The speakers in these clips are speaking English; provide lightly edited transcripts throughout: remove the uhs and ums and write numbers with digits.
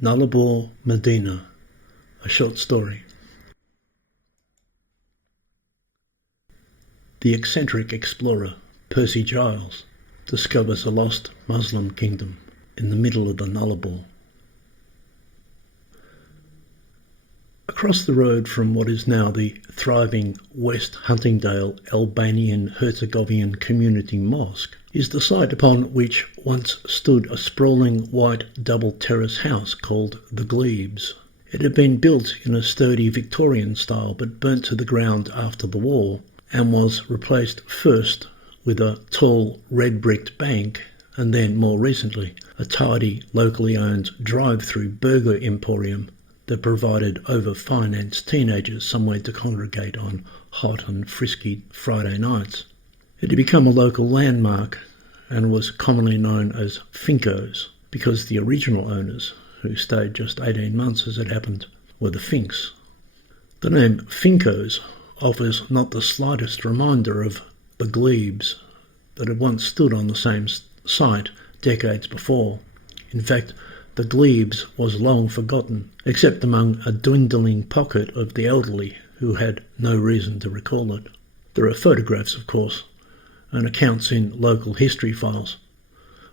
Nullarbor Medina, a short story. The eccentric explorer Percy Giles discovers a lost Muslim kingdom in the middle of the Nullarbor. Across the road from what is now the thriving West Huntingdale Albanian Herzegovinian Community Mosque is the site upon which once stood a sprawling white double terrace house called the Glebes. It had been built in a sturdy Victorian style but burnt to the ground after the war and was replaced first with a tall red-bricked bank and then, more recently, a tidy locally owned drive-through burger emporium that provided over-financed teenagers somewhere to congregate on hot and frisky Friday nights. It had become a local landmark and was commonly known as Finko's because the original owners, who stayed just 18 months as it happened, were the Finks. The name Finko's offers not the slightest reminder of the Glebes that had once stood on the same site decades before. In fact, the Glebes was long forgotten, except among a dwindling pocket of the elderly who had no reason to recall it. There are photographs, of course, and accounts in local history files,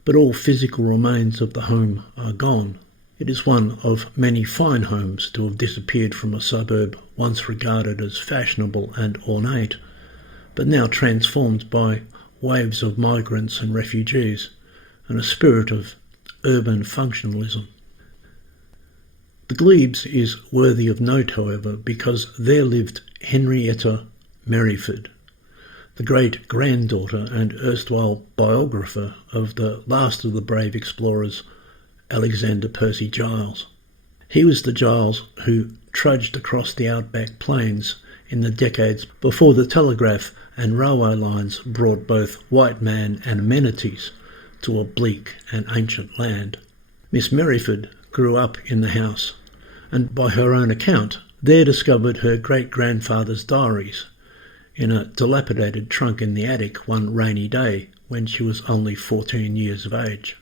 but all physical remains of the home are gone. It is one of many fine homes to have disappeared from a suburb once regarded as fashionable and ornate, but now transformed by waves of migrants and refugees and a spirit of urban functionalism. The Glebes is worthy of note, however, because there lived Henrietta Merryford, the great-granddaughter and erstwhile biographer of the last of the brave explorers, Alexander Percy Giles. He was the Giles who trudged across the outback plains in the decades before the telegraph and railway lines brought both white man and amenities to a bleak and ancient land. Miss Merryford grew up in the house and, by her own account, there discovered her great-grandfather's diaries in a dilapidated trunk in the attic one rainy day when she was only 14 years of age.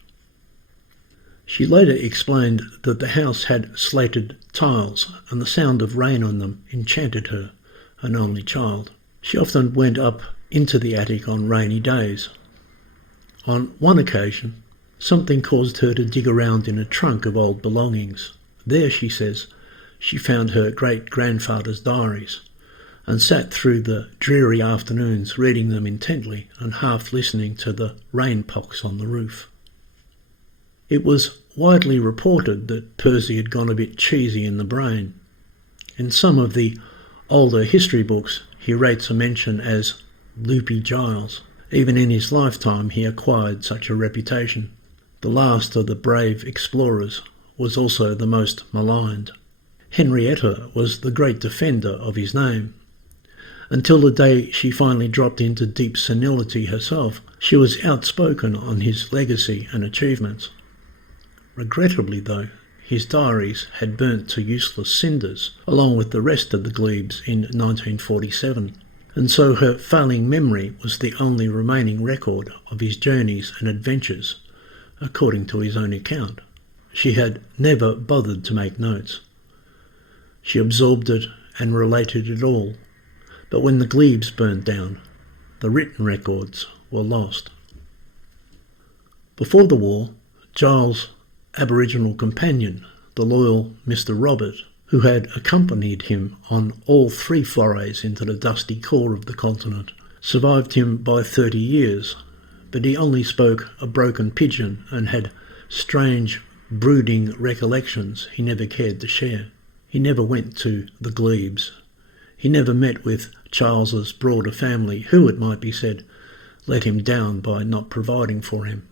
She later explained that the house had slated tiles and the sound of rain on them enchanted her, an only child. She often went up into the attic on rainy days. On one occasion, something caused her to dig around in a trunk of old belongings. There, she says, she found her great-grandfather's diaries and sat through the dreary afternoons reading them intently and half listening to the rain pocks on the roof. It was widely reported that Percy had gone a bit cheesy in the brain. In some of the older history books, he rates a mention as Loopy Giles. Even in his lifetime he acquired such a reputation. The last of the brave explorers was also the most maligned. Henrietta was the great defender of his name. Until the day she finally dropped into deep senility herself, she was outspoken on his legacy and achievements. Regrettably, though, his diaries had burnt to useless cinders, along with the rest of the Glebes in 1947, and so her failing memory was the only remaining record of his journeys and adventures, according to his own account. She had never bothered to make notes. She absorbed it and related it all, but when the Glebes burned down, the written records were lost. Before the war, Giles' Aboriginal companion, the loyal Mr. Robert, who had accompanied him on all 3 forays into the dusty core of the continent, survived him by 30 years, but he only spoke a broken pidgin and had strange, brooding recollections he never cared to share. He never went to the Glebes. He never met with Charles's broader family, who, it might be said, let him down by not providing for him.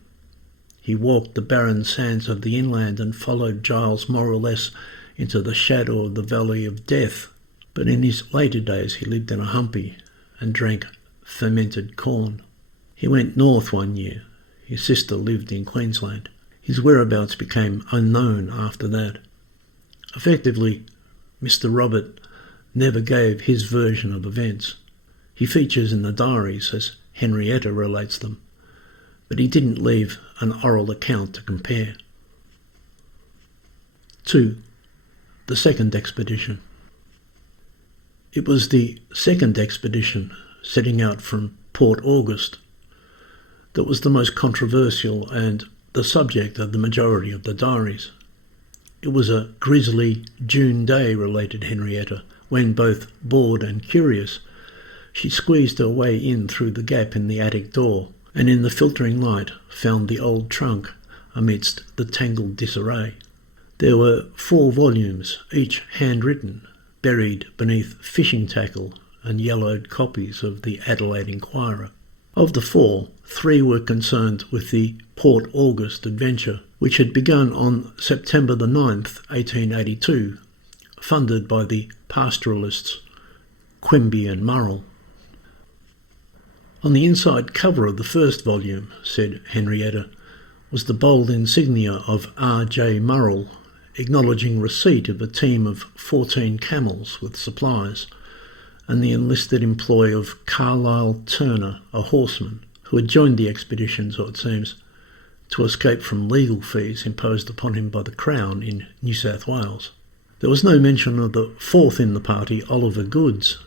He walked the barren sands of the inland and followed Giles more or less into the shadow of the valley of death, but in his later days he lived in a humpy and drank fermented corn. He went north one year. His sister lived in Queensland. His whereabouts became unknown after that. Effectively, Mr. Robert never gave his version of events. He features in the diaries as Henrietta relates them, but he didn't leave an oral account to compare. 2. The second expedition. It was the second expedition, setting out from Port Auguste, that was the most controversial and the subject of the majority of the diaries. It was a grisly June day, related Henrietta, when, both bored and curious, she squeezed her way in through the gap in the attic door, and in the filtering light found the old trunk amidst the tangled disarray. There were 4 volumes, each handwritten, buried beneath fishing tackle and yellowed copies of the Adelaide Inquirer. Of the 4, 3 were concerned with the Port Auguste adventure, which had begun on September the 9th, 1882, funded by the pastoralists Quimby and Murrell. On the inside cover of the first volume, said Henrietta, was the bold insignia of R.J. Murrell, acknowledging receipt of a team of 14 camels with supplies, and the enlisted employ of Carlyle Turner, a horseman, who had joined the expedition, so it seems, to escape from legal fees imposed upon him by the Crown in New South Wales. There was no mention of the 4th in the party, Oliver Goods,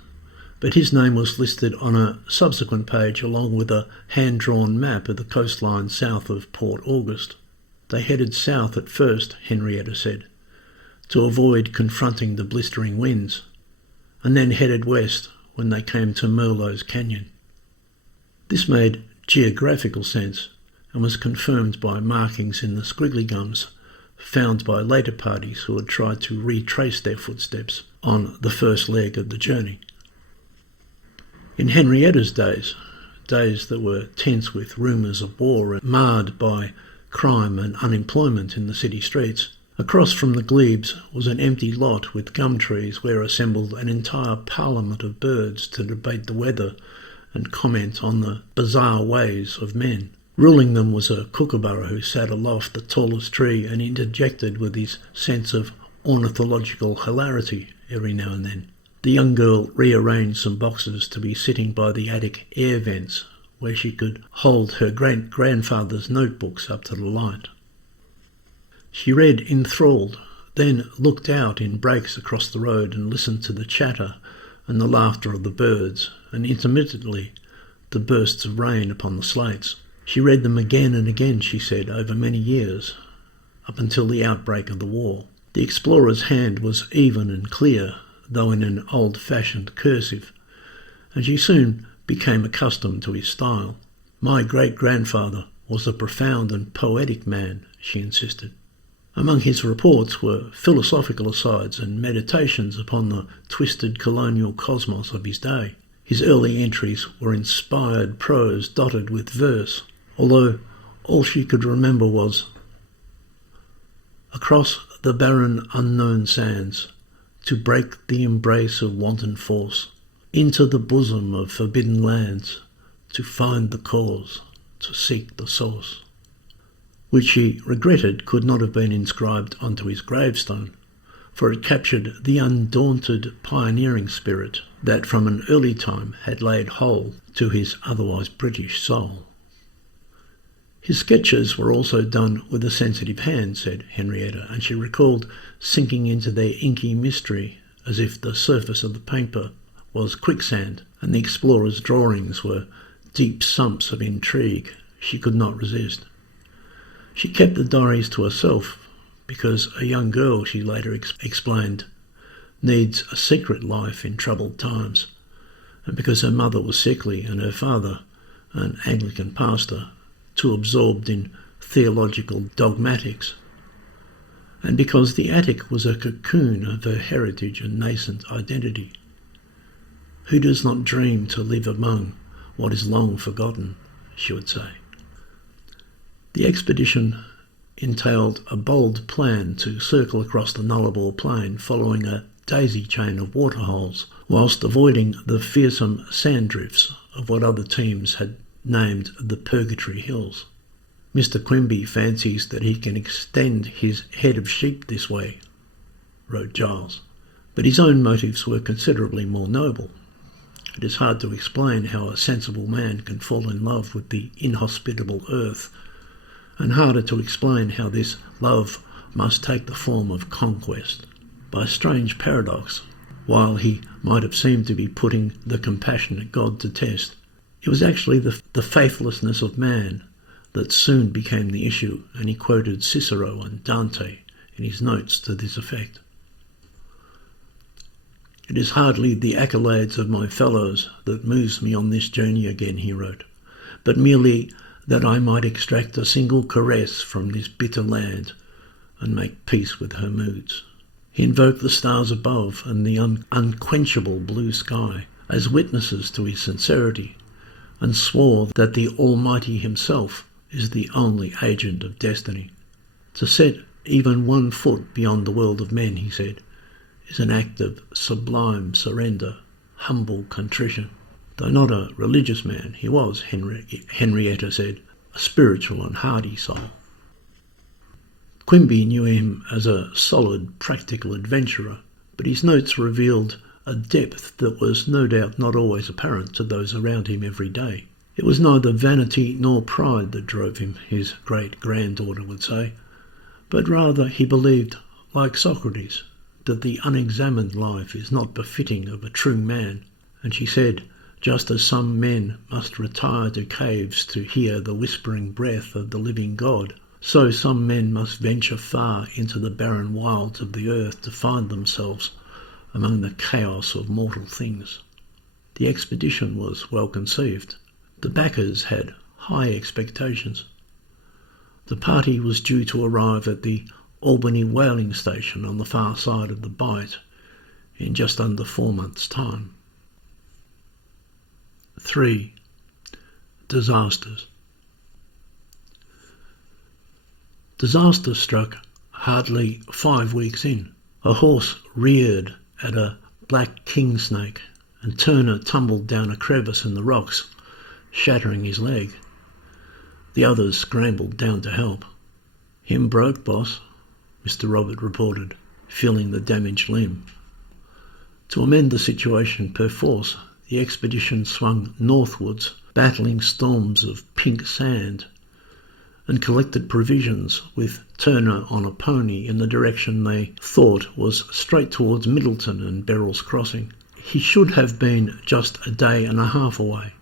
but his name was listed on a subsequent page along with a hand-drawn map of the coastline south of Port Auguste. They headed south at first, Henrietta said, to avoid confronting the blistering winds, and then headed west when they came to Merlot's Canyon. This made geographical sense and was confirmed by markings in the squiggly gums found by later parties who had tried to retrace their footsteps on the first leg of the journey. In Henrietta's days that were tense with rumours of war and marred by crime and unemployment in the city streets, across from the glebes was an empty lot with gum trees where assembled an entire parliament of birds to debate the weather and comment on the bizarre ways of men. Ruling them was a kookaburra who sat aloft the tallest tree and interjected with his sense of ornithological hilarity every now and then. The young girl rearranged some boxes to be sitting by the attic air vents, where she could hold her great-grandfather's notebooks up to the light. She read enthralled, then looked out in breaks across the road and listened to the chatter and the laughter of the birds, and intermittently the bursts of rain upon the slates. She read them again and again, she said, over many years, up until the outbreak of the war. The explorer's hand was even and clear, though in an old-fashioned cursive, and she soon became accustomed to his style. My great-grandfather was a profound and poetic man, she insisted. Among his reports were philosophical asides and meditations upon the twisted colonial cosmos of his day. His early entries were inspired prose dotted with verse, although all she could remember was, "Across the barren unknown sands, to break the embrace of wanton force, into the bosom of forbidden lands, to find the cause, to seek the source," which she regretted could not have been inscribed onto his gravestone, for it captured the undaunted pioneering spirit that from an early time had laid hold to his otherwise British soul. His sketches were also done with a sensitive hand, said Henrietta, and she recalled sinking into their inky mystery as if the surface of the paper was quicksand and the explorer's drawings were deep sumps of intrigue she could not resist. She kept the diaries to herself because a young girl, she later explained, needs a secret life in troubled times, and because her mother was sickly and her father, an Anglican pastor, too absorbed in theological dogmatics, and because the attic was a cocoon of her heritage and nascent identity. Who does not dream to live among what is long forgotten, she would say. The expedition entailed a bold plan to circle across the Nullarbor plain following a daisy chain of waterholes, whilst avoiding the fearsome sand drifts of what other teams had named the Purgatory Hills. Mr. Quimby fancies that he can extend his head of sheep this way, wrote Giles, but his own motives were considerably more noble. It is hard to explain how a sensible man can fall in love with the inhospitable earth, and harder to explain how this love must take the form of conquest. By a strange paradox, while he might have seemed to be putting the compassionate God to test, it was actually the faithlessness of man that soon became the issue, and he quoted Cicero and Dante in his notes to this effect. "It is hardly the accolades of my fellows that moves me on this journey again," he wrote, "but merely that I might extract a single caress from this bitter land and make peace with her moods." He invoked the stars above and the unquenchable blue sky as witnesses to his sincerity, and swore that the Almighty himself is the only agent of destiny. To set even 1 foot beyond the world of men, he said, is an act of sublime surrender, humble contrition. Though not a religious man, he was, Henrietta said, a spiritual and hardy soul. Quimby knew him as a solid, practical adventurer, but his notes revealed a depth that was no doubt not always apparent to those around him every day. It was neither vanity nor pride that drove him, his great-granddaughter would say, but rather he believed, like Socrates, that the unexamined life is not befitting of a true man, and she said, just as some men must retire to caves to hear the whispering breath of the living God, so some men must venture far into the barren wilds of the earth to find themselves among the chaos of mortal things. The expedition was well conceived. The backers had high expectations. The party was due to arrive at the Albany whaling station on the far side of the Bight in just under 4 months' time. 3. Disasters. Disaster struck hardly 5 weeks in. A horse reared at a black king snake, and Turner tumbled down a crevice in the rocks, shattering his leg. The others scrambled down to help. "Him broke, boss," Mr. Robert reported, feeling the damaged limb. To amend the situation perforce, the expedition swung northwards, battling storms of pink sand, and collected provisions with Turner on a pony in the direction they thought was straight towards Middleton and Beryl's Crossing. He should have been just a day and a half away.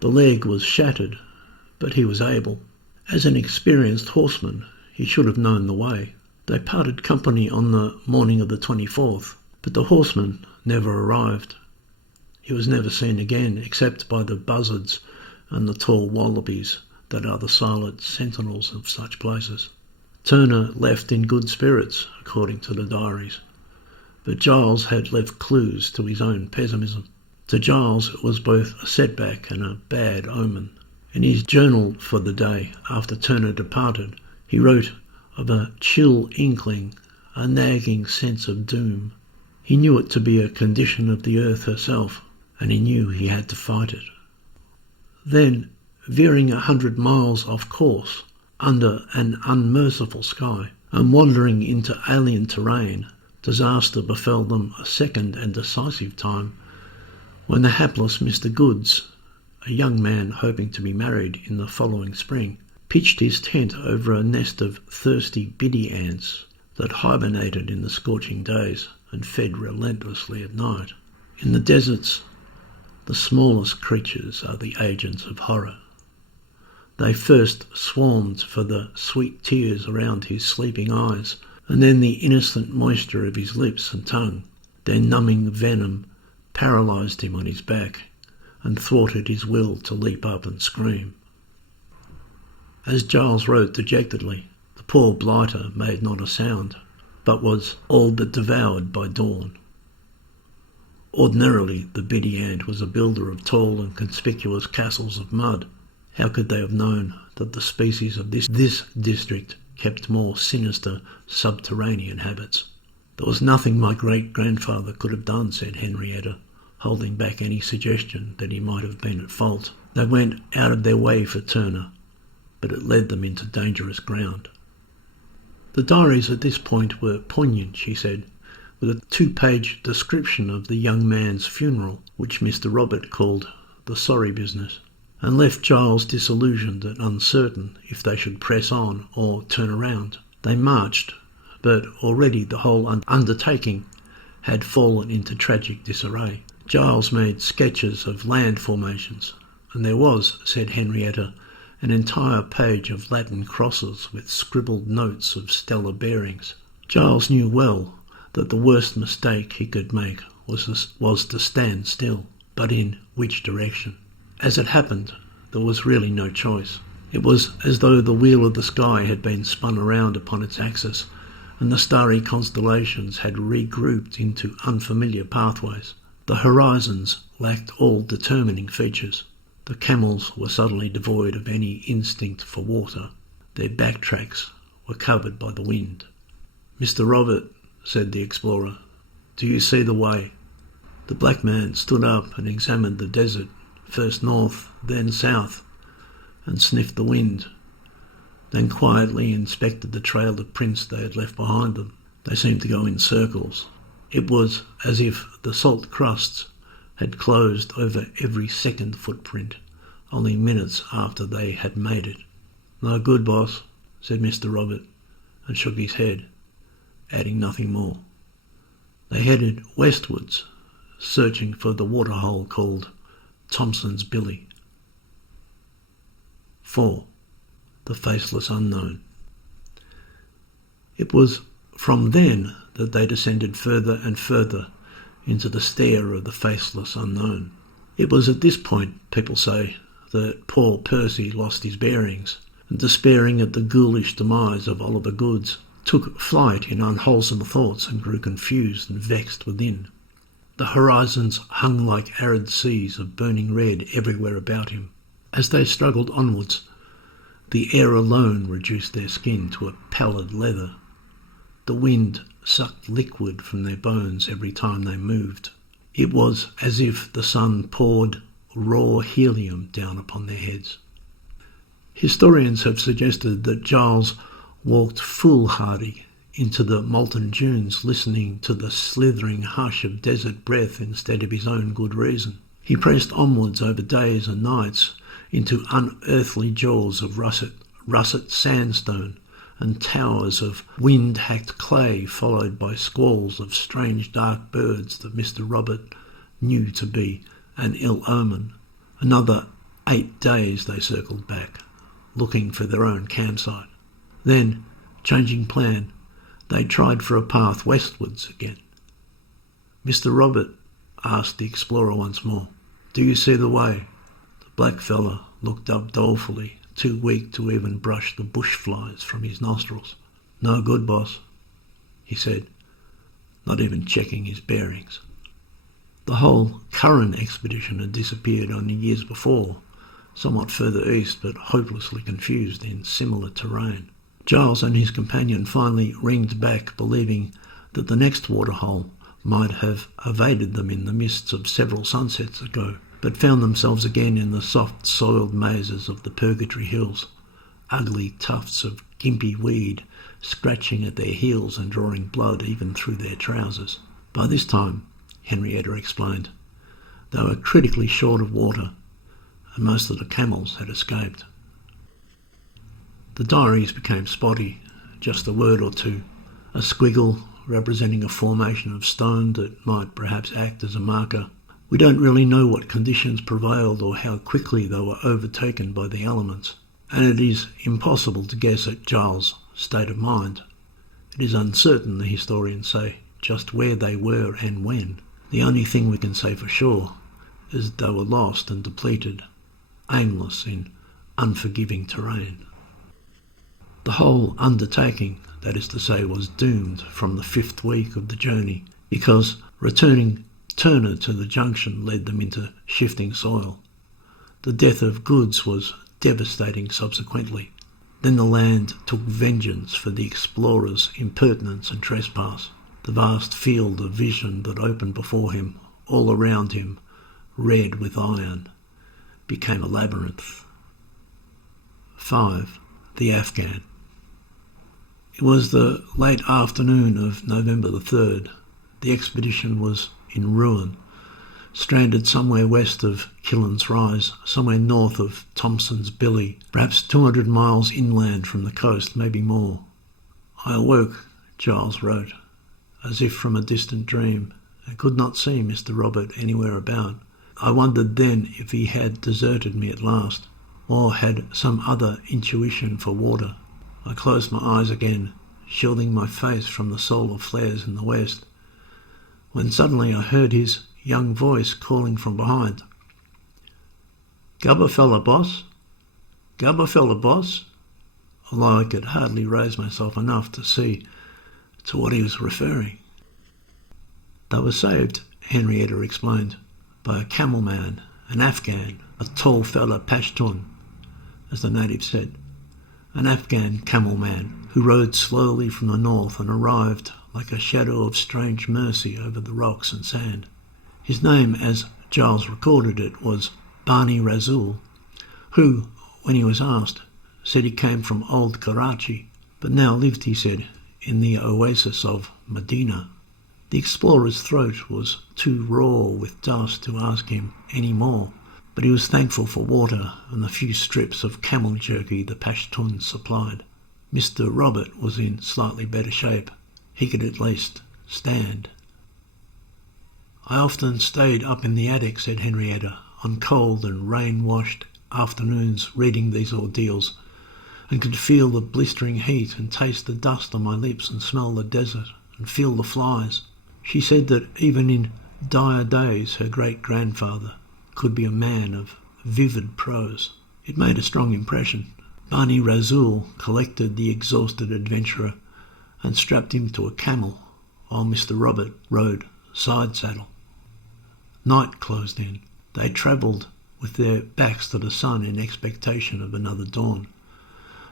The leg was shattered, but he was able. As an experienced horseman, he should have known the way. They parted company on the morning of the 24th, but the horseman never arrived. He was never seen again, except by the buzzards and the tall wallabies that are the silent sentinels of such places. Turner left in good spirits, according to the diaries, but Giles had left clues to his own pessimism. To Giles it was both a setback and a bad omen. In his journal for the day after Turner departed, he wrote of a chill inkling, a nagging sense of doom. He knew it to be a condition of the earth herself, and he knew he had to fight it. Then, veering 100 miles off course, under an unmerciful sky, and wandering into alien terrain, disaster befell them a second and decisive time, when the hapless Mr. Goods, a young man hoping to be married in the following spring, pitched his tent over a nest of thirsty biddy ants that hibernated in the scorching days and fed relentlessly at night. In the deserts, the smallest creatures are the agents of horror. They first swarmed for the sweet tears around his sleeping eyes, and then the innocent moisture of his lips and tongue. Their numbing venom paralysed him on his back and thwarted his will to leap up and scream. As Giles wrote dejectedly, the poor blighter made not a sound, but was all but devoured by dawn. Ordinarily, the biddy ant was a builder of tall and conspicuous castles of mud. How could they have known that the species of this district kept more sinister subterranean habits? "There was nothing my great-grandfather could have done," said Henrietta, holding back any suggestion that he might have been at fault. "They went out of their way for Turner, but it led them into dangerous ground." The diaries at this point were poignant, she said, with a 2-page description of the young man's funeral, which Mr. Robert called the sorry business, and left Giles disillusioned and uncertain if they should press on or turn around. They marched, but already the whole undertaking had fallen into tragic disarray. Giles made sketches of land formations, and there was, said Henrietta, an entire page of Latin crosses with scribbled notes of stellar bearings. Giles knew well that the worst mistake he could make was to stand still, but in which direction? As it happened, there was really no choice. It was as though the wheel of the sky had been spun around upon its axis, and the starry constellations had regrouped into unfamiliar pathways. The horizons lacked all determining features. The camels were suddenly devoid of any instinct for water. Their backtracks were covered by the wind. "Mr. Robert," said the explorer, "do you see the way?" The black man stood up and examined the desert, first north, then south, and sniffed the wind, then quietly inspected the trail of prints they had left behind them. They seemed to go in circles. It was as if the salt crusts had closed over every second footprint, only minutes after they had made it. "No good, boss," said Mr. Robert, and shook his head, adding nothing more. They headed westwards, searching for the waterhole called Thompson's Billy. 4. The Faceless Unknown. It was from then that they descended further and further into the stare of the faceless unknown. It was at this point, people say, that poor Percy lost his bearings, and despairing at the ghoulish demise of Oliver Goods, took flight in unwholesome thoughts and grew confused and vexed within. The horizons hung like arid seas of burning red everywhere about him. As they struggled onwards, the air alone reduced their skin to a pallid leather. The wind sucked liquid from their bones every time they moved. It was as if the sun poured raw helium down upon their heads. Historians have suggested that Giles walked foolhardy into the molten dunes, listening to the slithering hush of desert breath instead of his own good reason. He pressed onwards over days and nights into unearthly jaws of russet sandstone and towers of wind-hacked clay, followed by squalls of strange dark birds that Mr. Robert knew to be an ill omen. Another 8 days they circled back, looking for their own campsite. Then, changing plan, they tried for a path westwards again. "Mr. Robert," asked the explorer once more, "do you see the way?" The black fellow looked up dolefully, too weak to even brush the bush flies from his nostrils. "No good, boss," he said, not even checking his bearings. The whole Curran expedition had disappeared only years before, somewhat further east but hopelessly confused in similar terrain. Giles and his companion finally reined back, believing that the next waterhole might have evaded them in the mists of several sunsets ago, but found themselves again in the soft-soiled mazes of the Purgatory Hills, ugly tufts of gimpy weed scratching at their heels and drawing blood even through their trousers. By this time, Henrietta explained, they were critically short of water, and most of the camels had escaped. The diaries became spotty, just a word or two, a squiggle representing a formation of stone that might perhaps act as a marker. We don't really know what conditions prevailed or how quickly they were overtaken by the elements, and it is impossible to guess at Giles' state of mind. It is uncertain, the historians say, just where they were and when. The only thing we can say for sure is that they were lost and depleted, aimless in unforgiving terrain. The whole undertaking, that is to say, was doomed from the 5th week of the journey, because returning Turner to the junction led them into shifting soil. The death of Goods was devastating subsequently. Then the land took vengeance for the explorer's impertinence and trespass. The vast field of vision that opened before him, all around him, red with iron, became a labyrinth. 5. The Afghan. It was the late afternoon of November the 3rd. The expedition was in ruin, stranded somewhere west of Killen's Rise, somewhere north of Thompson's Billy, perhaps 200 miles inland from the coast, maybe more. I awoke, Giles wrote, as if from a distant dream, and could not see Mr. Robert anywhere about. I wondered then if he had deserted me at last, or had some other intuition for water. I closed my eyes again, shielding my face from the solar flares in the west, when suddenly I heard his young voice calling from behind. "Gubba fella, boss? Gubba fella, boss?" Although I could hardly raise myself enough to see to what he was referring. They were saved, Henrietta explained, by a camel man, an Afghan, a tall fella Pashtun, as the natives said, an Afghan camel man who rode slowly from the north and arrived like a shadow of strange mercy over the rocks and sand. His name, as Giles recorded it, was Bani Razoul, who, when he was asked, said he came from old Karachi, but now lived, he said, in the oasis of Medina. The explorer's throat was too raw with dust to ask him any more, but he was thankful for water and the few strips of camel jerky the Pashtuns supplied. Mr. Robert was in slightly better shape. He could at least stand. "I often stayed up in the attic," said Henrietta, "on cold and rain-washed afternoons reading these ordeals, and could feel the blistering heat and taste the dust on my lips and smell the desert and feel the flies." She said that even in dire days her great-grandfather could be a man of vivid prose. It made a strong impression. Bani Razoul collected the exhausted adventurer and strapped him to a camel, while Mr. Robert rode side saddle. Night closed in. They travelled with their backs to the sun in expectation of another dawn.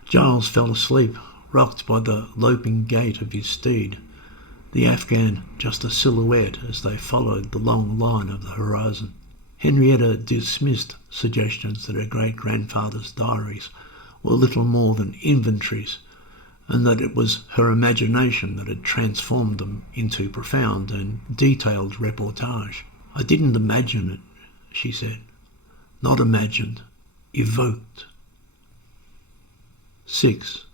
Giles fell asleep, rocked by the loping gait of his steed, the Afghan just a silhouette as they followed the long line of the horizon. Henrietta dismissed suggestions that her great-grandfather's diaries were little more than inventories, and that it was her imagination that had transformed them into profound and detailed reportage. "I didn't imagine it," she said. "Not imagined, evoked." 6.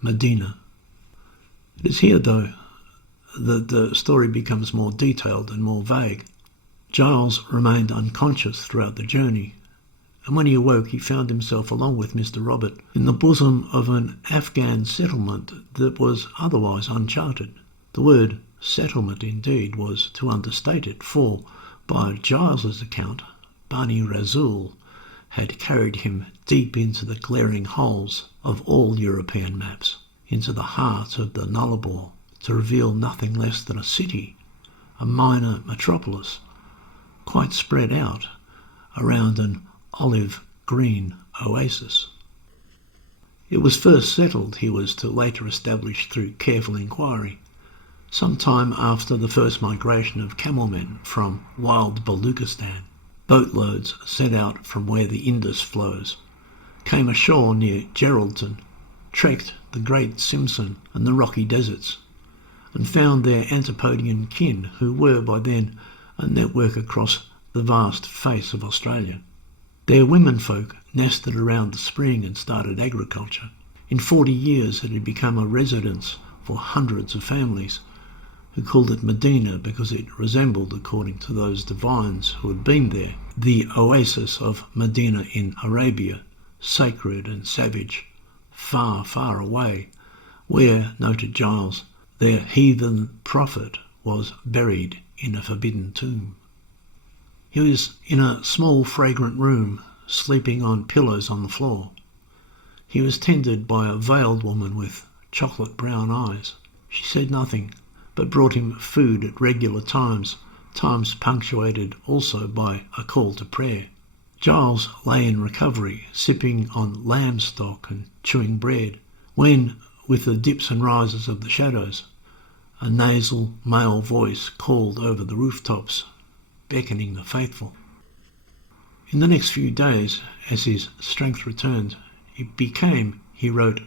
Medina. It is here, though, that the story becomes more detailed and more vague. Giles remained unconscious throughout the journey, and when he awoke he found himself, along with Mr. Robert, in the bosom of an Afghan settlement that was otherwise uncharted. The word settlement, indeed, was to understate it, for, by Giles's account, Bani Razoul had carried him deep into the glaring holes of all European maps, into the heart of the Nullarbor, to reveal nothing less than a city, a minor metropolis, quite spread out around an olive-green oasis. It was first settled, he was to later establish through careful inquiry, some time after the first migration of camelmen from wild Baluchistan. Boatloads set out from where the Indus flows, came ashore near Geraldton, trekked the Great Simpson and the Rocky Deserts, and found their Antipodean kin, who were by then a network across the vast face of Australia. Their womenfolk nested around the spring and started agriculture. In 40 years it had become a residence for hundreds of families, who called it Medina because it resembled, according to those divines who had been there, the oasis of Medina in Arabia, sacred and savage, far, far away, where, noted Giles, their heathen prophet was buried in a forbidden tomb. He was in a small fragrant room, sleeping on pillows on the floor. He was tended by a veiled woman with chocolate brown eyes. She said nothing, but brought him food at regular times punctuated also by a call to prayer. Giles lay in recovery, sipping on lamb stock and chewing bread, when, with the dips and rises of the shadows, a nasal male voice called over the rooftops, beckoning the faithful. In the next few days, as his strength returned, it became, he wrote,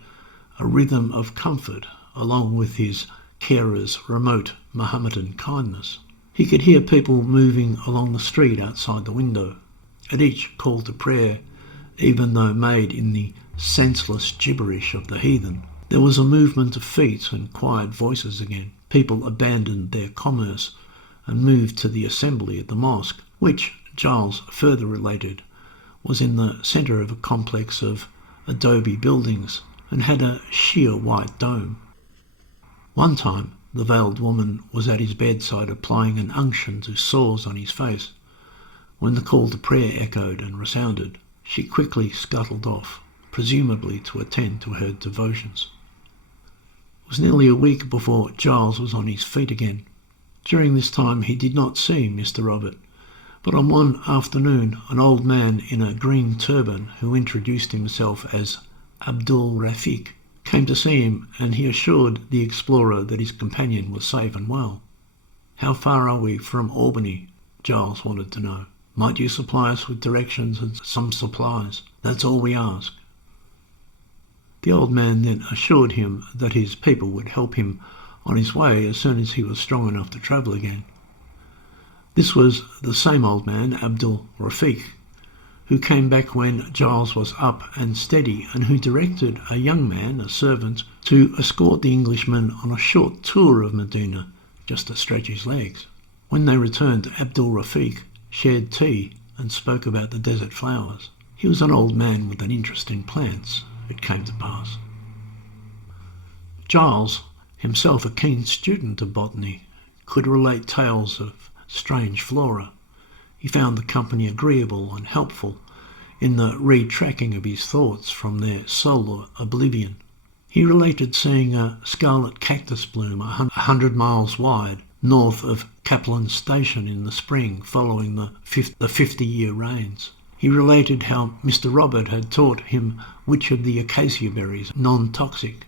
a rhythm of comfort along with his carer's remote Mohammedan kindness. He could hear people moving along the street outside the window, at each call to prayer, even though made in the senseless gibberish of the heathen. There was a movement of feet and quiet voices again. People abandoned their commerce and moved to the assembly at the mosque, which, Giles further related, was in the centre of a complex of adobe buildings and had a sheer white dome. One time, the veiled woman was at his bedside applying an unction to sores on his face. When the call to prayer echoed and resounded, she quickly scuttled off, presumably to attend to her devotions. It was nearly a week before Giles was on his feet again. During this time he did not see Mr. Robert, but on one afternoon an old man in a green turban, who introduced himself as Abdul Rafiq, came to see him, and he assured the explorer that his companion was safe and well. "How far are we from Albany?" Giles wanted to know. "Might you supply us with directions and some supplies? That's all we ask." The old man then assured him that his people would help him on his way as soon as he was strong enough to travel again. This was the same old man, Abdul Rafiq, who came back when Giles was up and steady, and who directed a young man, a servant, to escort the Englishman on a short tour of Medina, just to stretch his legs. When they returned, Abdul Rafiq shared tea and spoke about the desert flowers. He was an old man with an interest in plants, it came to pass. Giles, himself a keen student of botany, could relate tales of strange flora. He found the company agreeable and helpful in the retracking of his thoughts from their solar oblivion. He related seeing a scarlet cactus bloom 100 miles wide north of Kaplan Station in the spring following the 50-year rains. He related how Mr. Robert had taught him which of the acacia berries non-toxic.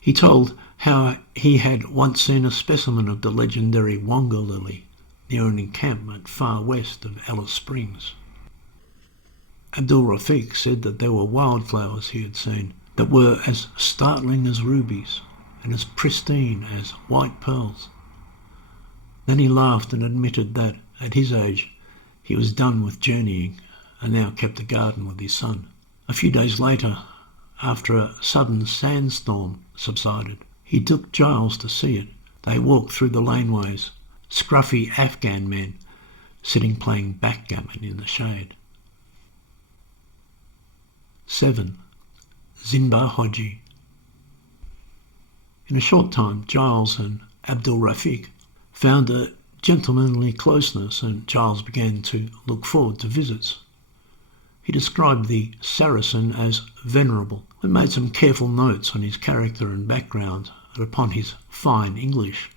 He told how he had once seen a specimen of the legendary Wonga lily near an encampment far west of Alice Springs. Abdul Rafiq said that there were wildflowers he had seen that were as startling as rubies and as pristine as white pearls. Then he laughed and admitted that, at his age, he was done with journeying and now kept a garden with his son. A few days later, after a sudden sandstorm subsided, he took Giles to see it. They walked through the laneways, scruffy Afghan men sitting playing backgammon in the shade. 7. Zinba Hoji. In a short time, Giles and Abdul Rafiq found a gentlemanly closeness, and Giles began to look forward to visits. He described the Saracen as venerable and made some careful notes on his character and background and upon his fine English.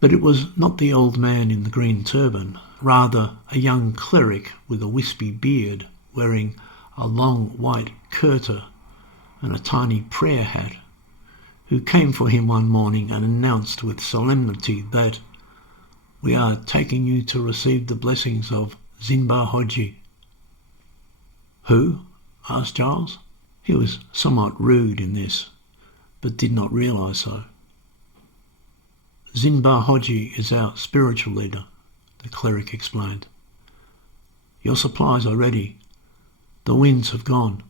But it was not the old man in the green turban, rather a young cleric with a wispy beard, wearing a long white kurta and a tiny prayer hat, who came for him one morning and announced with solemnity that "We are taking you to receive the blessings of Zinba Hoji." "Who?" asked Giles. He was somewhat rude in this, but did not realise so. "Zinba Hoji is our spiritual leader," the cleric explained. "Your supplies are ready. The winds have gone.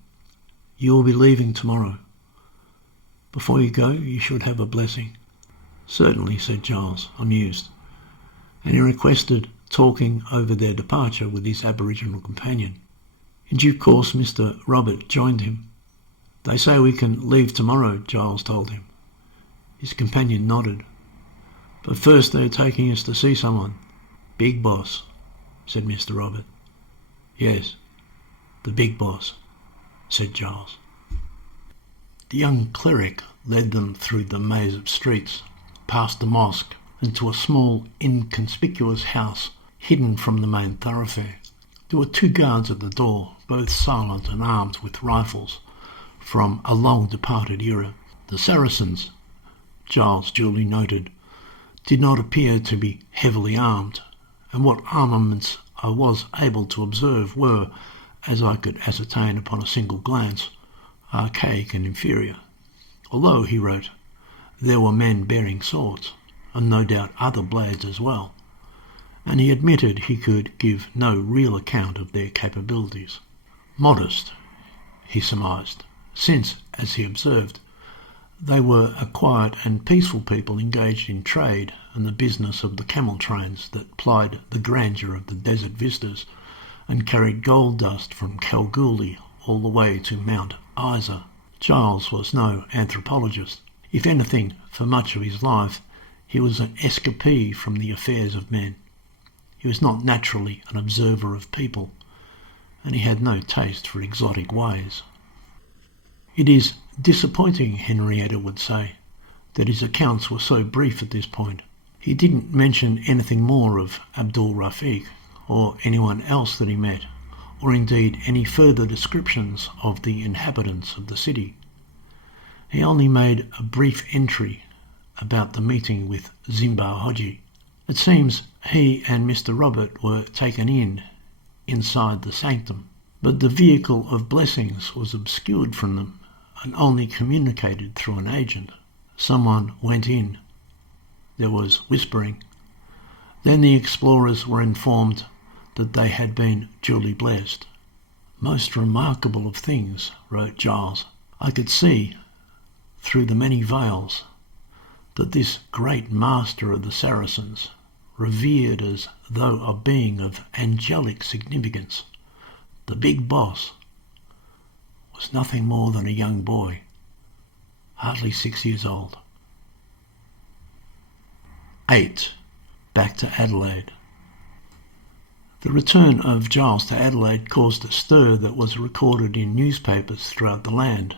You will be leaving tomorrow. Before you go, you should have a blessing." "Certainly," said Giles, amused, and he requested talking over their departure with his Aboriginal companion. In due course, Mr. Robert joined him. "They say we can leave tomorrow," Giles told him. His companion nodded. "But first they're taking us to see someone." "Big boss," said Mr. Robert. "Yes, the big boss," said Giles. The young cleric led them through the maze of streets, past the mosque, and to a small, inconspicuous house hidden from the main thoroughfare. There were 2 guards at the door, both silent and armed with rifles from a long-departed era. The Saracens, Giles duly noted, did not appear to be heavily armed, and what armaments I was able to observe were, as I could ascertain upon a single glance, archaic and inferior. Although, he wrote, there were men bearing swords, and no doubt other blades as well, and he admitted he could give no real account of their capabilities. Modest, he surmised, since, as he observed, They were a quiet and peaceful people engaged in trade and the business of the camel trains that plied the grandeur of the desert vistas and carried gold dust from Kalgoorlie all the way to Mount Isa. Giles was no anthropologist. If anything, for much of his life, he was an escapee from the affairs of men. He was not naturally an observer of people, and he had no taste for exotic ways. It is disappointing, Henrietta would say, that his accounts were so brief at this point. He didn't mention anything more of Abdul Rafiq or anyone else that he met, or indeed any further descriptions of the inhabitants of the city. He only made a brief entry about the meeting with Zimbar Hodji. It seems he and Mr. Robert were taken inside the sanctum, but the vehicle of blessings was obscured from them and only communicated through an agent. Someone went in. There was whispering. Then the explorers were informed that they had been duly blessed. Most remarkable of things, wrote Giles. I could see, through the many veils, that this great master of the Saracens, revered as though a being of angelic significance, the big boss, was nothing more than a young boy, hardly 6 years old. 8. Back to Adelaide. The return of Giles to Adelaide caused a stir that was recorded in newspapers throughout the land.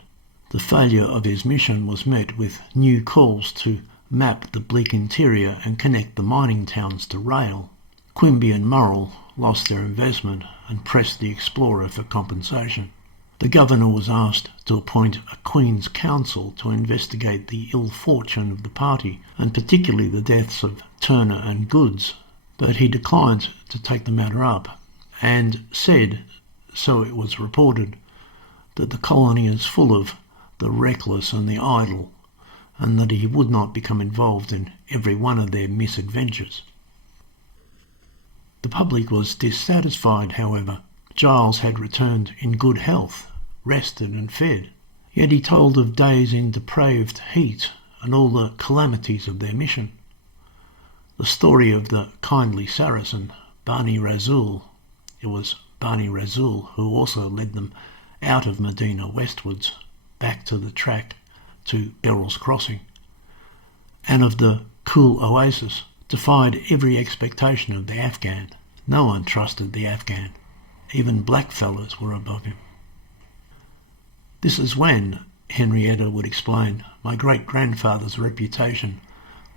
The failure of his mission was met with new calls to map the bleak interior and connect the mining towns to rail. Quimby and Murrell lost their investment and pressed the explorer for compensation. The governor was asked to appoint a Queen's Council to investigate the ill fortune of the party, and particularly the deaths of Turner and Goods, but he declined to take the matter up and said, so it was reported, that the colony is full of the reckless and the idle, and that he would not become involved in every one of their misadventures. The public was dissatisfied, however. Giles had returned in good health, rested and fed, yet he told of days in depraved heat and all the calamities of their mission. The story of the kindly Saracen, Bani Razul, it was Bani Razul who also led them out of Medina westwards, back to the track to Beryl's Crossing, and of the cool oasis, defied every expectation of the Afghan. No one trusted the Afghan. Even blackfellows were above him. This is when, Henrietta would explain, my great-grandfather's reputation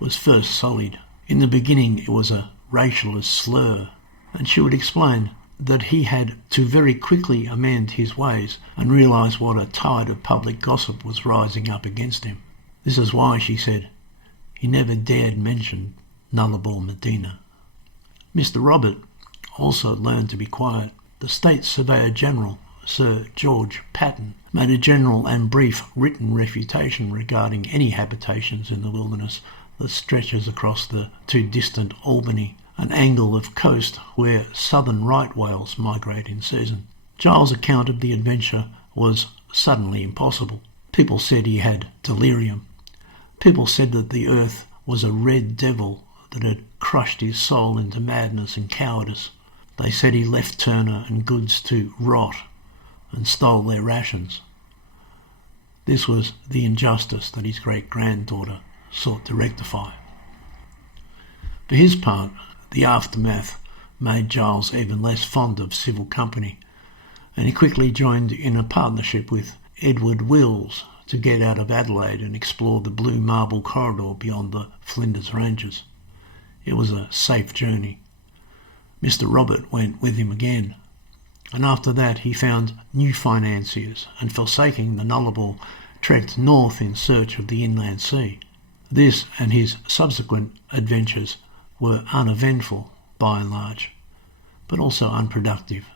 was first sullied. In the beginning it was a racialist slur, and she would explain that he had to very quickly amend his ways and realise what a tide of public gossip was rising up against him. This is why, she said, he never dared mention Nullarbor Medina. Mr. Robert also learned to be quiet. The State Surveyor-General, Sir George Patton, made a general and brief written refutation regarding any habitations in the wilderness that stretches across the too distant Albany, an angle of coast where southern right whales migrate in season. Giles' account of the adventure was suddenly impossible. People said he had delirium. People said that the earth was a red devil that had crushed his soul into madness and cowardice. They said he left Turner and Goods to rot and stole their rations. This was the injustice that his great-granddaughter sought to rectify. For his part, the aftermath made Giles even less fond of civil company, and he quickly joined in a partnership with Edward Wills to get out of Adelaide and explore the Blue Marble Corridor beyond the Flinders Ranges. It was a safe journey. Mr. Robert went with him again, and after that he found new financiers and, forsaking the Nullarbor, trekked north in search of the inland sea. This and his subsequent adventures were uneventful by and large, but also unproductive,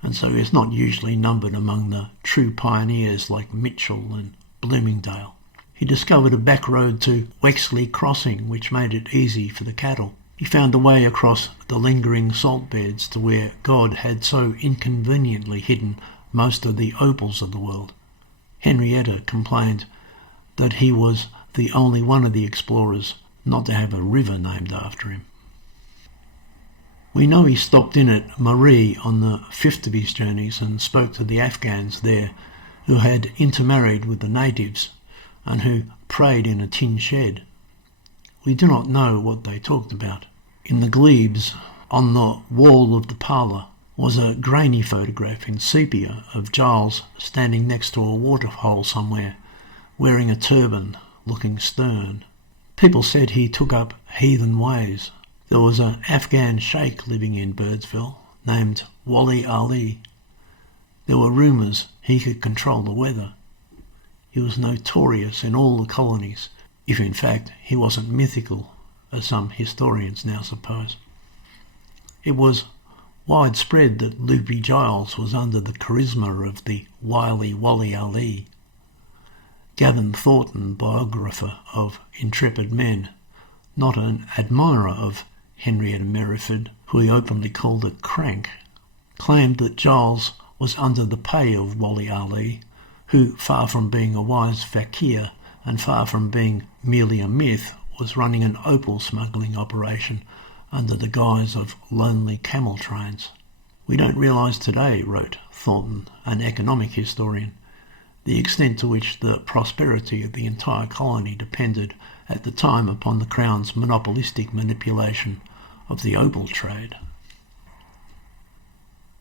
and so he is not usually numbered among the true pioneers like Mitchell and Bloomingdale. He discovered a back road to Wexley Crossing which made it easy for the cattle. He found a way across the lingering salt beds to where God had so inconveniently hidden most of the opals of the world. Henrietta complained that he was the only one of the explorers not to have a river named after him. We know he stopped in at Marie on the fifth of his journeys and spoke to the Afghans there who had intermarried with the natives and who prayed in a tin shed. We do not know what they talked about. In the glebes, on the wall of the parlour, was a grainy photograph in sepia of Giles standing next to a waterhole somewhere, wearing a turban, looking stern. People said he took up heathen ways. There was an Afghan sheikh living in Birdsville named Wali Ali. There were rumours he could control the weather. He was notorious in all the colonies, if in fact he wasn't mythical, as some historians now suppose. It was widespread that Loopy Giles was under the charisma of the wily Wali Ali. Gavin Thornton, biographer of Intrepid Men, not an admirer of Henrietta Merriford, who he openly called a crank, claimed that Giles was under the pay of Wali Ali, who, far from being a wise fakir and far from being merely a myth, was running an opal smuggling operation under the guise of lonely camel trains. We don't realise today, wrote Thornton, an economic historian, the extent to which the prosperity of the entire colony depended at the time upon the Crown's monopolistic manipulation of the opal trade.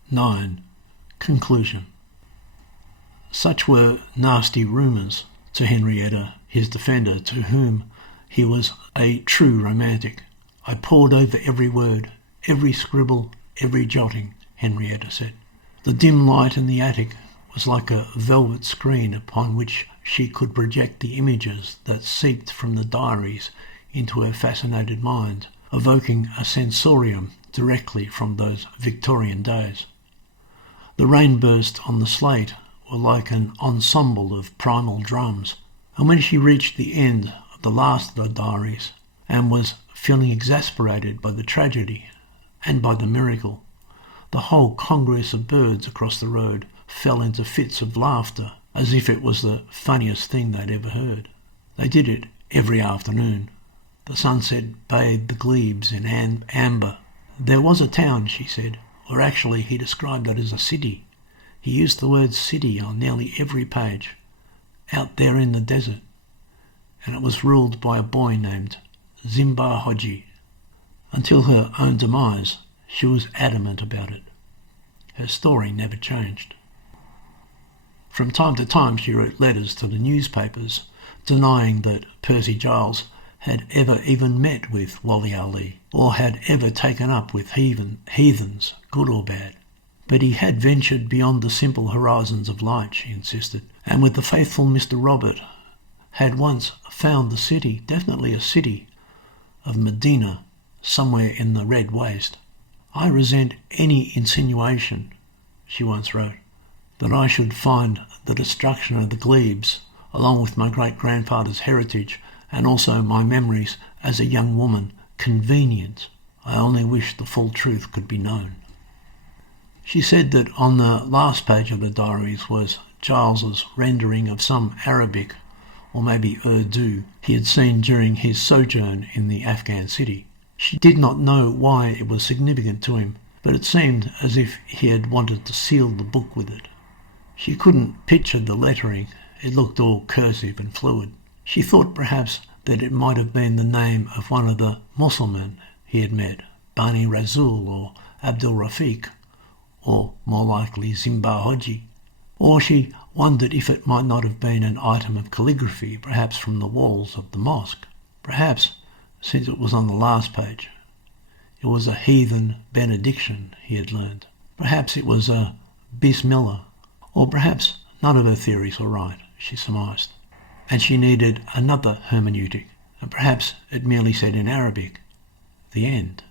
9. Conclusion. Such were nasty rumours to Henrietta, his defender, to whom he was a true romantic. I pored over every word, every scribble, every jotting, Henrietta said. The dim light in the attic was like a velvet screen upon which she could project the images that seeped from the diaries into her fascinated mind, evoking a sensorium directly from those Victorian days. The rainbursts on the slate were like an ensemble of primal drums, and when she reached the end of the last of the diaries and was feeling exasperated by the tragedy and by the miracle, the whole congress of birds across the road fell into fits of laughter as if it was the funniest thing they'd ever heard. They did it every afternoon. The sunset bathed the glebes in amber. There was a town, she said, or actually he described it as a city. He used the word city on nearly every page, out there in the desert, and it was ruled by a boy named Zimbar Hodji. Until her own demise, she was adamant about it. Her story never changed. From time to time she wrote letters to the newspapers denying that Percy Giles had ever even met with Wali Ali or had ever taken up with heathens, good or bad. But he had ventured beyond the simple horizons of light, she insisted, and with the faithful Mr. Robert had once found the city, definitely a city, of Medina, somewhere in the Red Waste. I resent any insinuation, she once wrote, that I should find the destruction of the glebes, along with my great-grandfather's heritage and also my memories as a young woman, convenient. I only wish the full truth could be known. She said that on the last page of the diaries was Giles's rendering of some Arabic, or maybe Urdu, he had seen during his sojourn in the Afghan city. She did not know why it was significant to him, but it seemed as if he had wanted to seal the book with it. She couldn't picture the lettering. It looked all cursive and fluid. She thought perhaps that it might have been the name of one of the Mussulmen he had met, Bani Razul or Abdul Rafiq, or more likely Zimbar Hodji. Or she wondered if it might not have been an item of calligraphy, perhaps from the walls of the mosque. Perhaps, since it was on the last page, it was a heathen benediction he had learned. Perhaps it was a Bismillah. Or perhaps none of her theories were right, she surmised, and she needed another hermeneutic, and perhaps it merely said in Arabic, the end.